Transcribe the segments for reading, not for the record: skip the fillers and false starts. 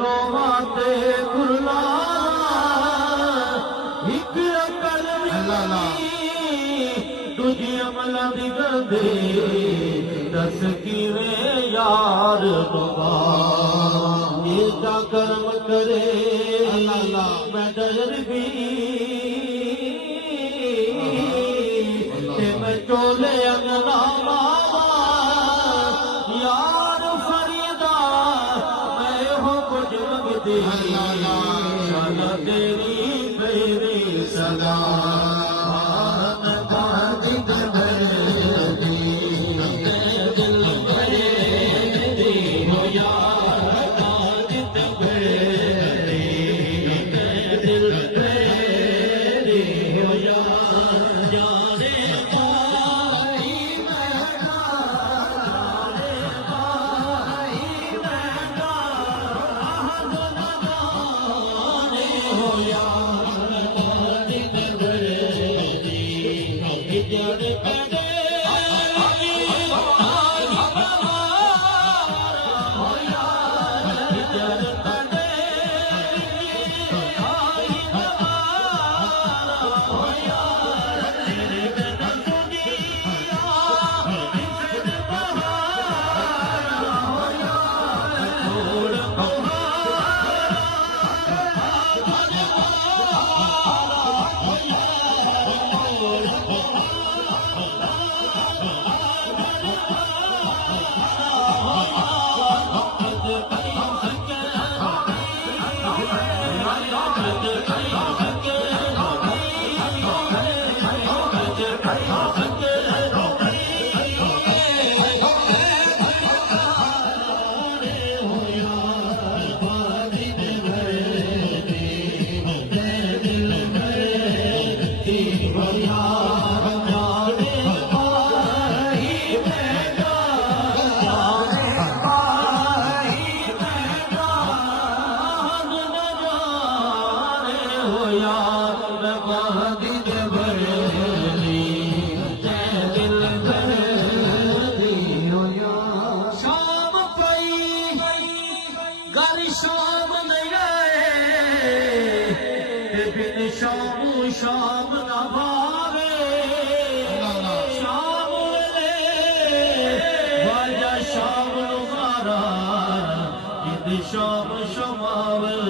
रोवाते कुरला एक अकल तुझी अमला दी गंदे दस किवें यार नुबा इल्दा कर्म करे मैं डर भी ते मैं चोले अंगना मावा यार फरीदा मैं हो कुछ मंगती सदा तेरी मेरी सदा शाम न भावे शाम वाजा शाम मारा जिद शाम शमावल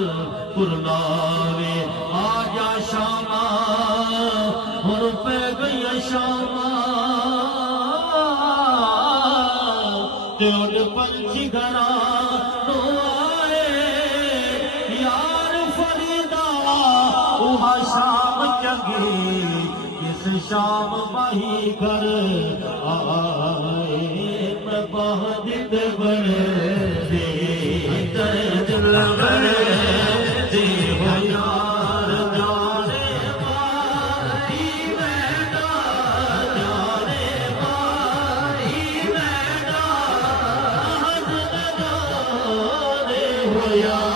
पुरनावे आजा शामा हुर पे गई शामा तेरे पंछी घरा तो आए यार फरीदा उहा शाम चंगी किस शाम माही घर आए मैं बहदिद बड़े दिल बड़े दे हो यार जाने माही बैठा जाने माही बैठा जाने हो यार